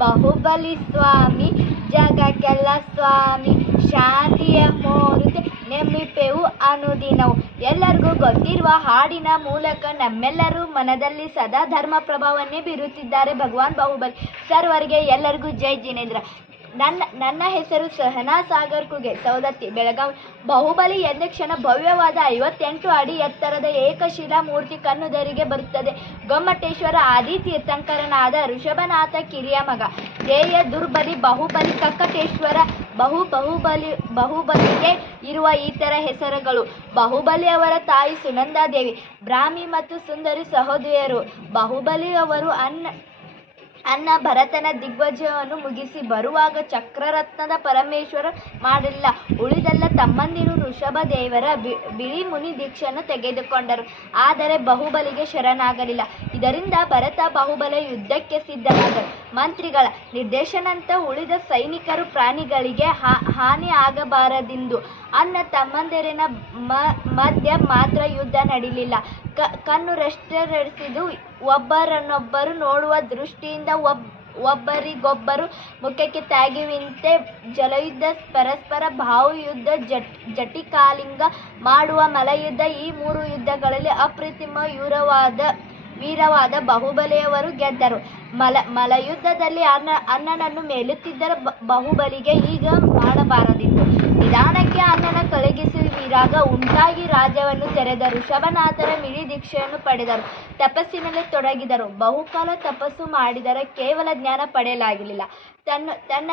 ಬಾಹುಬಲಿ ಸ್ವಾಮಿ ಜಗಕ್ಕೆಲ್ಲ ಸ್ವಾಮಿ ಶಾಂತಿಯ ಮೂರ್ತಿ ನೆಮ್ಮಿಪೆವು ಅನುದಿನವು. ಎಲ್ಲರಿಗೂ ಗೊತ್ತಿರುವ ಹಾಡಿನ ಮೂಲಕ ನಮ್ಮೆಲ್ಲರೂ ಮನದಲ್ಲಿ ಸದಾ ಧರ್ಮ ಪ್ರಭಾವನ್ನೇ ಬೀರುತ್ತಿದ್ದಾರೆ ಭಗವಾನ್ ಬಾಹುಬಲಿ. ಸರ್ವರಿಗೆ ಎಲ್ಲರಿಗೂ ಜೈ ಜಿನೇಂದ್ರ. ನನ್ನ ಹೆಸರು ಸಹನಾ ಸಾಗರ್ ಕುಗೆ, ಸೌದತ್ತಿ, ಬೆಳಗಾವಿ. ಬಾಹುಬಲಿ ಎಂದ ಕ್ಷಣ ಭವ್ಯವಾದ 58 ಅಡಿ ಎತ್ತರದ ಏಕಶಿಲಾ ಮೂರ್ತಿ ಕಣ್ಣುದರಿಗೆ ಬರುತ್ತದೆ. ಗೊಮ್ಮಟೇಶ್ವರ ಆದಿ ತೀರ್ಥಂಕರನಾದ ಋಷಭನಾಥ ಕಿರಿಯ ಮಗ. ಜೇಯ ದುರ್ಬಲಿ, ಬಾಹುಬಲಿ, ಕಕ್ಕಟೇಶ್ವರ, ಬಾಹುಬಲಿಗೆ ಇರುವ ಇತರ ಹೆಸರುಗಳು. ಬಾಹುಬಲಿ ಅವರ ತಾಯಿ ಸುನಂದಾದೇವಿ, ಬ್ರಾಹ್ಮಿ ಮತ್ತು ಸುಂದರಿ ಸಹೋದರಿಯರು. ಬಾಹುಬಲಿ ಅವರು ಅನ್ನ ಭರತನ ದಿಗ್ವಿಜಯವನ್ನು ಮುಗಿಸಿ ಬರುವಾಗ ಚಕ್ರರತ್ನದ ಪರಮೇಶ್ವರ ಮಾಡಲಿಲ್ಲ. ಉಳಿದೆಲ್ಲ ತಮ್ಮಂದಿರು ಋಷಭದೇವರ ಬಿಳಿ ಮುನಿ ದೀಕ್ಷೆಯನ್ನು ತೆಗೆದುಕೊಂಡರು. ಆದರೆ ಬಾಹುಬಲಿಗೆ ಶರಣಾಗಲಿಲ್ಲ. ಇದರಿಂದ ಭರತ ಬಾಹುಬಲಿ ಯುದ್ಧಕ್ಕೆ ಸಿದ್ಧರಾದರು. ಮಂತ್ರಿಗಳ ನಿರ್ದೇಶನಂತೆ ಉಳಿದ ಸೈನಿಕರು ಪ್ರಾಣಿಗಳಿಗೆ ಹಾನಿ ಆಗಬಾರದೆಂದು ಅಣ್ಣ ತಮ್ಮಂದಿರಿನ ಮಧ್ಯ ಮಾತ್ರ ಯುದ್ಧ ನಡೀಲಿಲ್ಲ. ಕಣ್ಣು ರೆಸ್ಟರೆಸಿದು ಒಬ್ಬರನ್ನೊಬ್ಬರು ನೋಡುವ ದೃಷ್ಟಿಯಿಂದ ಒಬ್ಬರಿಗೊಬ್ಬರು ಮುಖಕ್ಕೆ ತಾಗುವಂತೆ ಜಲಯುದ್ಧ, ಪರಸ್ಪರ ಭಾವಯುದ್ಧ, ಜಟಿಕಾಲಿಂಗ ಮಾಡುವ ಮಲ್ಲಯುದ್ಧ, ಈ 3 ಯುದ್ಧಗಳಲ್ಲಿ ಅಪ್ರತಿಮ ವೀರವಾದ ಬಾಹುಬಲಿಯವರು ಗೆದ್ದರು. ಮಲ್ಲಯುದ್ಧದಲ್ಲಿ ಅಣ್ಣನನ್ನು ಮೇಲುತ್ತಿದ್ದ ಬಾಹುಬಲಿಗೆ ಈಗ ಮಾಡಬಾರದಿತ್ತು. ನಿಧಾನಕ್ಕೆ ಅಣ್ಣನ ಕಳಗಿಸುವಿರಾಗ ಉಂಟಾಗಿ ರಾಜ್ಯವನ್ನು ತೆರೆದ ಋಷಭನಾಥರ ಮಿಳಿ ದೀಕ್ಷೆಯನ್ನು ಪಡೆದರು. ತಪಸ್ಸಿನಲ್ಲಿ ತೊಡಗಿದರು. ಬಹುಕಾಲ ತಪಸ್ಸು ಮಾಡಿದರೆ ಕೇವಲ ಜ್ಞಾನ ಪಡೆಯಲಾಗಲಿಲ್ಲ. ತನ್ನ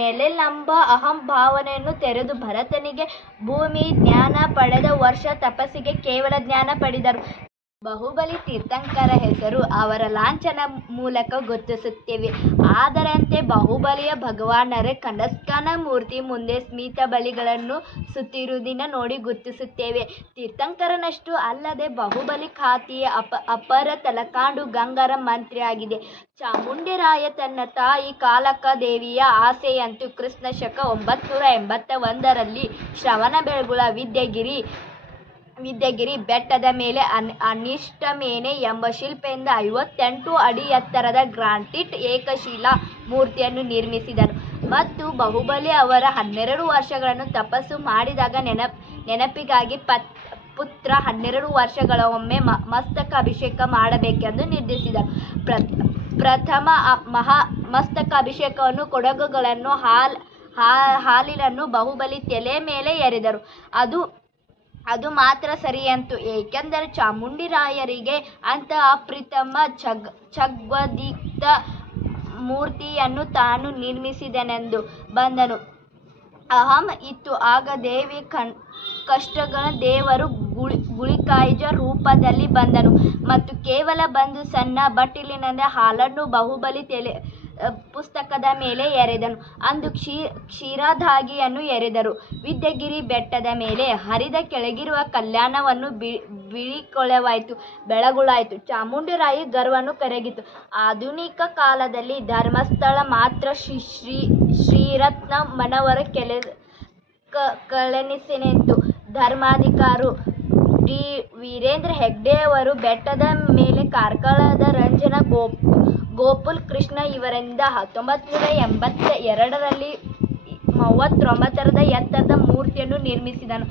ನೆಲೆಲಂಬ ಅಹಂಭಾವನೆಯನ್ನು ತೆರೆದು ಭರತನಿಗೆ ಭೂಮಿ ಜ್ಞಾನ ಪಡೆದ ವರ್ಷ ತಪಸ್ಸಿಗೆ ಕೇವಲ ಜ್ಞಾನ ಪಡೆದರು. ಬಾಹುಬಲಿ ತೀರ್ಥಂಕರ ಹೆಸರು ಅವರ ಲಾಂಛನ ಮೂಲಕ ಗುರುತಿಸುತ್ತೇವೆ. ಅದರಂತೆ ಬಾಹುಬಲಿಯ ಭಗವಾನರೇ ಕನಸ್ಕನ ಮೂರ್ತಿ ಮುಂದೆ ಸ್ಮಿತ ಬಲಿಗಳನ್ನು ಸುತ್ತಿರುವುದನ್ನು ನೋಡಿ ಗುರುತಿಸುತ್ತೇವೆ. ತೀರ್ಥಂಕರನಷ್ಟು ಅಲ್ಲದೆ ಬಾಹುಬಲಿ ಖಾತಿಯ ಅಪರ ತಲಕಾಂಡು ಗಂಗರ ಮಂತ್ರಿಯಾಗಿದೆ. ಚಾಮುಂಡಿರಾಯ ತನ್ನ ತಾಯಿ ಕಾಲಕ ದೇವಿಯ ಆಸೆಯಂತೂ ಕ್ರಿಸ್ತ ಶಕ 981ರಲ್ಲಿ ಶ್ರವಣಬೆಳಗೊಳ ವಿದ್ಯಗಿರಿ ಬೆಟ್ಟದ ಮೇಲೆ ಅನಿಷ್ಟಮೇನೆ ಎಂಬ ಶಿಲ್ಪೆಯಿಂದ 58 ಅಡಿ ಎತ್ತರದ ಗ್ರಾನೈಟ್ ಏಕಶಿಲಾ ಮೂರ್ತಿಯನ್ನು ನಿರ್ಮಿಸಿದನು. ಮತ್ತು ಬಾಹುಬಲಿ ಅವರ 12 ವರ್ಷಗಳನ್ನು ತಪಸ್ಸು ಮಾಡಿದಾಗ ನೆನಪಿಗಾಗಿ ಪುತ್ರ 12 ವರ್ಷಗಳೊಮ್ಮೆ ಮಸ್ತಕ ಅಭಿಷೇಕ ಮಾಡಬೇಕೆಂದು ನಿರ್ಧರಿಸಿದನು. ಪ್ರಥಮ ಮಸ್ತಕಾಭಿಷೇಕವನ್ನು ಕೊಡಗುಗಳನ್ನು ಹಾಲಿನನ್ನು ಬಾಹುಬಲಿ ತಲೆ ಮೇಲೆ ಎರೆದರು. ಅದು ಮಾತ್ರ ಸರಿಯಂತು. ಏಕೆಂದರೆ ಚಾಮುಂಡಿರಾಯರಿಗೆ ಅಂತ ಅಪ್ರತಿಮ ಜಗದ್ವಿಖ್ಯಾತ ಮೂರ್ತಿಯನ್ನು ತಾನು ನಿರ್ಮಿಸಿದನೆಂದು ಬಂದನು. ಅಹಂ ಇತ್ತು. ಆಗ ದೇವಿ ಕಷ್ಟಗಳ ದೇವರು ಗುಳಿಕಾಯ್ಜ ರೂಪದಲ್ಲಿ ಬಂದನು ಮತ್ತು ಕೇವಲ ಬಂದು ಸಣ್ಣ ಬಟ್ಟಲಿನಿಂದ ಹಾಲನ್ನು ಬಾಹುಬಲಿ ಪುಸ್ತಕದ ಮೇಲೆ ಎರೆದನು. ಅಂದು ಕ್ಷೀರಧಾಗೆಯನ್ನು ಎರೆದರು. ವಿದ್ಯಗಿರಿ ಬೆಟ್ಟದ ಮೇಲೆ ಹರಿದ ಕೆಳಗಿರುವ ಕಲ್ಯಾಣವನ್ನು ಬೆಳಗುಳಾಯಿತು. ಚಾಮುಂಡಿರಾಯಿ ಗರ್ವವನ್ನು ಕರಗಿತು. ಆಧುನಿಕ ಕಾಲದಲ್ಲಿ ಧರ್ಮಸ್ಥಳ ಮಾತ್ರ ಶ್ರೀರತ್ನ ಮನವರ ಕಳೆನಿಸಿತು. ಧರ್ಮಾಧಿಕಾರಿ ಡಿ. ವೀರೇಂದ್ರ ಹೆಗ್ಡೆಯವರು ಬೆಟ್ಟದ ಮೇಲೆ ಕಾರ್ಕಳದ ರಂಜನ ಗೋಪಾಲ್ ಕೃಷ್ಣ ಇವರಿಂದ 1982ರಲ್ಲಿ 39 ಎತ್ತರದ ಮೂರ್ತಿಯನ್ನು ನಿರ್ಮಿಸಿದನು.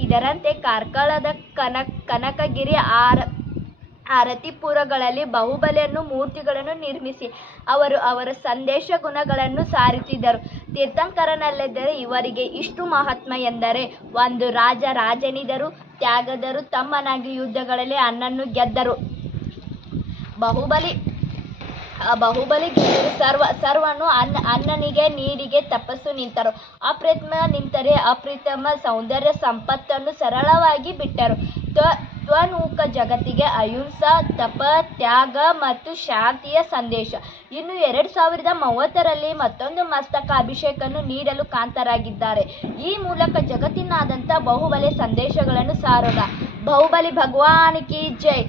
ಇದರಂತೆ ಕಾರ್ಕಳದ ಕನಕಗಿರಿ ಆರತಿಪುರಗಳಲ್ಲಿ ಬಾಹುಬಲಿಯನ್ನು ಮೂರ್ತಿಗಳನ್ನು ನಿರ್ಮಿಸಿ ಅವರ ಸಂದೇಶ ಗುಣಗಳನ್ನು ಸಾರುತ್ತಿದ್ದರು. ತೀರ್ಥಂಕರನಲ್ಲದೆ ಇವರಿಗೆ ಇಷ್ಟು ಮಹಾತ್ಮ ಎಂದರೆ, ಒಂದು ರಾಜನಿದರು, ತ್ಯಾಗದರು, ತಮ್ಮನಾಗಿ ಯುದ್ಧಗಳಲ್ಲಿ ಅಣ್ಣನ್ನು ಗೆದ್ದರು. ಬಾಹುಬಲಿ ಸರ್ವನು ಅಣ್ಣನಿಗೆ ನೀಡಿಗೆ ತಪಸ್ಸು ನಿಂತರು. ನಿಂತರೆ ಅಪ್ರತಿಮ ಸೌಂದರ್ಯ ಸಂಪತ್ತನ್ನು ಸರಳವಾಗಿ ಬಿಟ್ಟರು. ತ್ವನೂಕ ಜಗತ್ತಿಗೆ ಅಹಿಂಸಾ, ತಪ, ತ್ಯಾಗ ಮತ್ತು ಶಾಂತಿಯ ಸಂದೇಶ. ಇನ್ನು 2030ರಲ್ಲಿ ಮತ್ತೊಂದು ಮಸ್ತಕ ಅಭಿಷೇಕವನ್ನು ನೀಡಲು ಕಾಂತರಾಗಿದ್ದಾರೆ. ಈ ಮೂಲಕ ಜಗತ್ತಿನಾದ್ಯಂತ ಬಾಹುಬಲಿ ಸಂದೇಶಗಳನ್ನು ಸಾರೋಣ. ಬಾಹುಬಲಿ ಭಗವಾನ್ ಕಿ ಜೈ.